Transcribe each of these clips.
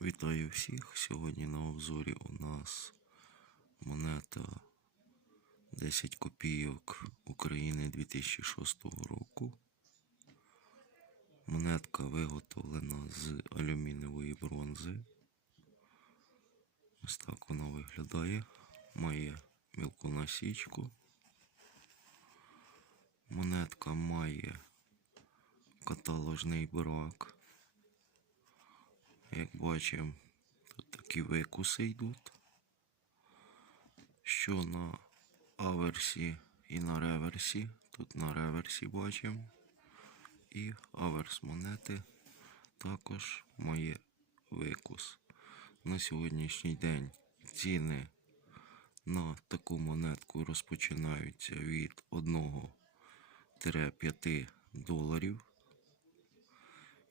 Вітаю всіх. Сьогодні на обзорі у нас монета 10 копійок України 2006 року. Монетка виготовлена з алюмінієвої бронзи. Ось так вона виглядає. Має мілку насічку. Монетка має каталожний брак. Як бачимо, тут такі викуси йдуть, що на аверсі і на реверсі. Тут на реверсі бачимо. І аверс монети також має викус. На сьогоднішній день ціни на таку монетку розпочинаються від 1-5 доларів.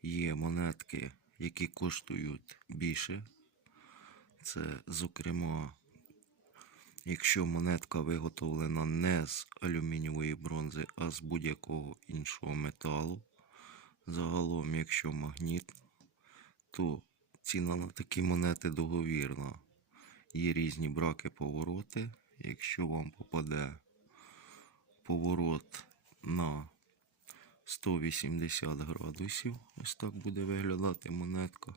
Є монетки, які коштують більше. Це, зокрема, якщо монетка виготовлена не з алюмінієвої бронзи, а з будь-якого іншого металу. Загалом, якщо магніт, то ціна на такі монети договірна. Є різні браки повороти. Якщо вам попаде поворот на 180 градусів. Ось так буде виглядати монетка.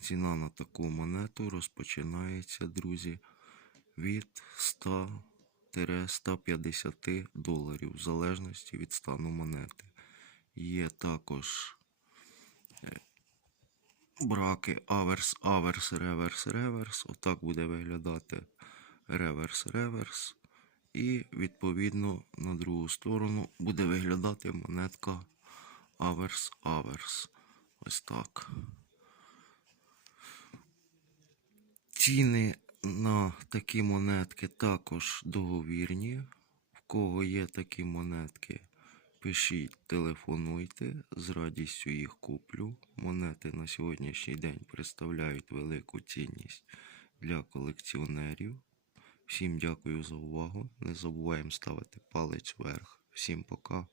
Ціна на таку монету розпочинається, друзі, від 100-150 доларів, в залежності від стану монети. Є також е, браки аверс, аверс, реверс, реверс. Отак буде виглядати реверс, реверс. І відповідно на другу сторону буде виглядати монетка аверс, аверс. Ось так. Ціни на такі монетки також договірні. В кого є такі монетки, пишіть, телефонуйте, з радістю їх куплю. Монети на сьогоднішній день представляють велику цінність для колекціонерів. Всім дякую за увагу. Не забуваємо ставити палець вверх. Всім пока.